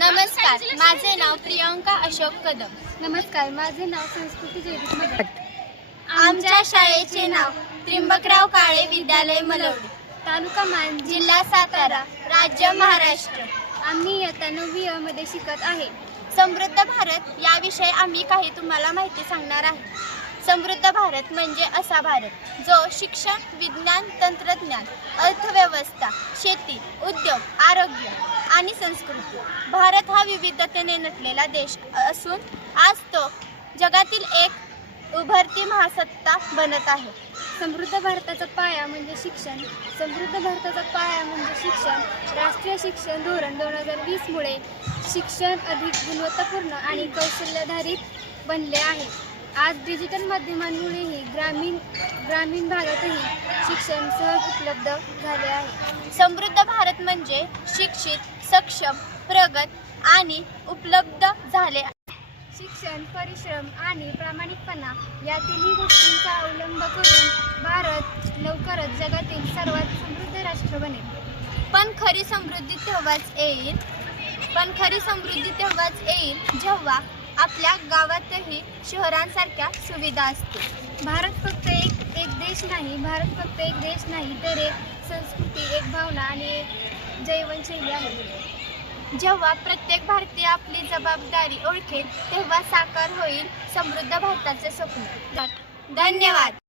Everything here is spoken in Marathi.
नमस्कार, माझे नाव प्रियंका अशोक कदम. नमस्कार, माझे नाव संस्कृती जयदीप मगर. आमच्या शाळेचे नाव त्र्यंबकराव काळे विद्यालय मलवडी, तालुका मान, जिल्हा सातारा, राज्य महाराष्ट्र. आम्ही इयत्ता 9वी अ मध्ये शिकत आहे. समृद्ध भारत याविषयी आम्ही काही तुम्हाला माहिती सांगणार आहे. समृद्ध भारत म्हणजे असा भारत जो शिक्षण, विज्ञान, तंत्रज्ञान, अर्थव्यवस्था, शेती, उद्योग, आरोग्य आणि संस्कृती. भारत हा विविधतेने नटलेला देश असून आज तो जगातील एक उभरती महासत्ता बनत आहे. समृद्ध भारताचा पाया म्हणजे शिक्षण. समृद्ध भारताचा पाया म्हणजे शिक्षण. राष्ट्रीय शिक्षण धोरण 2020 मुळे शिक्षण अधिक गुणवत्तापूर्ण आणि कौशल्याधारित बनले आहे. आज डिजिटल माध्यमांमुळेही ग्रामीण भागातही शिक्षण सहज उपलब्ध झाले आहे. समृद्ध भारत म्हणजे शिक्षित, सक्षम, प्रगत आणि उपलब्ध झाले. शिक्षण, परिश्रम आणि प्रामाणिकपणा या तिन्ही गोष्टींचा अवलंब करून भारत लवकरच जगातील सर्वात समृद्ध राष्ट्र बनेल. पण खरी समृद्धी तेव्हाच येईल जेव्हा आपल्या गावातही शहरांसारख्या सुविधा असतील. भारत फक्त एक देश नाही, तर एक संस्कृती, एक भावना आणि एक जीवनशैली आहे. जेव्हा प्रत्येक भारतीय आपली जबाबदारी ओळखेल तेव्हा साकार होईल समृद्ध भारताचे स्वप्न. धन्यवाद.